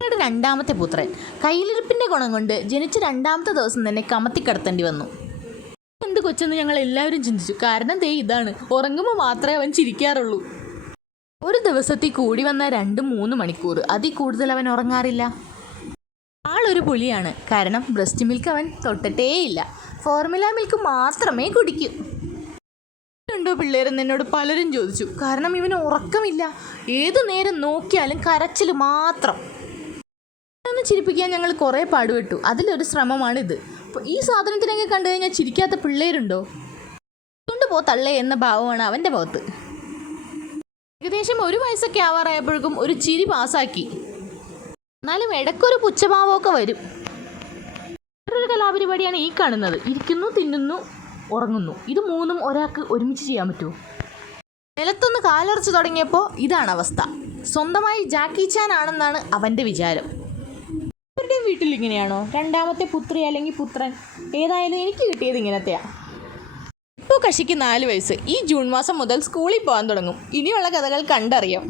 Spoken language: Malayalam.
ഞങ്ങളുടെ രണ്ടാമത്തെ പുത്രൻ കയ്യിലിരിപ്പിൻ്റെ ഗുണം കൊണ്ട് ജനിച്ച രണ്ടാമത്തെ ദിവസം തന്നെ കമത്തിക്കടത്തേണ്ടി വന്നു. എന്ത് കൊച്ചെന്ന് ഞങ്ങൾ എല്ലാവരും ചിന്തിച്ചു. കാരണം ദേ ഇതാണ്, ഉറങ്ങുമ്പോൾ മാത്രമേ അവൻ ചിരിക്കാറുള്ളൂ. ഒരു ദിവസത്തിൽ കൂടി വന്ന 2-3 മണിക്കൂർ, അതിൽ കൂടുതൽ അവൻ ഉറങ്ങാറില്ല. ആളൊരു പുലിയാണ്. കാരണം ബ്രസ്റ്റ് മിൽക്ക് അവൻ തൊട്ടിട്ടേയില്ല. ഫോർമുല മിൽക്ക് മാത്രമേ കുടിക്കൂ. ഉണ്ടോ പിള്ളേരെന്ന് എന്നോട് പലരും ചോദിച്ചു. കാരണം ഇവന് ഉറക്കമില്ല. ഏതു നേരം നോക്കിയാലും കരച്ചിൽ മാത്രം. ഒന്ന് ചിരിപ്പിക്കാൻ ഞങ്ങൾ കുറേ പാടുപെട്ടു. അതിലൊരു ശ്രമമാണിത്. അപ്പോൾ ഈ സാധനത്തിനൊക്കെ കണ്ടു കഴിഞ്ഞാൽ ചിരിക്കാത്ത പിള്ളേരുണ്ടോ? കൊണ്ടുപോ തള്ളേ എന്ന ഭാവമാണ് അവൻ്റെ മുഖത്ത്. ഏകദേശം 1 വയസ്സൊക്കെ ആവാറായപ്പോഴേക്കും ഒരു ചിരി പാസ്സാക്കി. എന്നാലും ഇടയ്ക്കൊരു പുച്ഛഭാവമൊക്കെ വരും. വേറൊരു കലാപരിപാടിയാണ് ഈ കാണുന്നത്. ഇരിക്കുന്നു, തിന്നുന്നു, ഉറങ്ങുന്നു. ഇത് മൂന്നും ഒരാൾക്ക് ഒരുമിച്ച് ചെയ്യാൻ പറ്റുമോ? നിലത്തൊന്ന് കാലറച്ച് തുടങ്ങിയപ്പോൾ ഇതാണ് അവസ്ഥ. സ്വന്തമായി ജാക്കി ചാൻ ആണെന്നാണ് അവൻ്റെ വിചാരം. അവരുടെ വീട്ടിൽ ഇങ്ങനെയാണോ? രണ്ടാമത്തെ പുത്രി അല്ലെങ്കിൽ പുത്രൻ, ഏതായാലും എനിക്ക് കിട്ടിയത് ഇങ്ങനത്തെയാണ്. ഇപ്പോൾ കഷിക്ക് 4 വയസ്സ്. ഈ ജൂൺ മാസം മുതൽ സ്കൂളിൽ പോകാൻ തുടങ്ങും. ഇനിയുള്ള കഥകൾ കണ്ടറിയാം.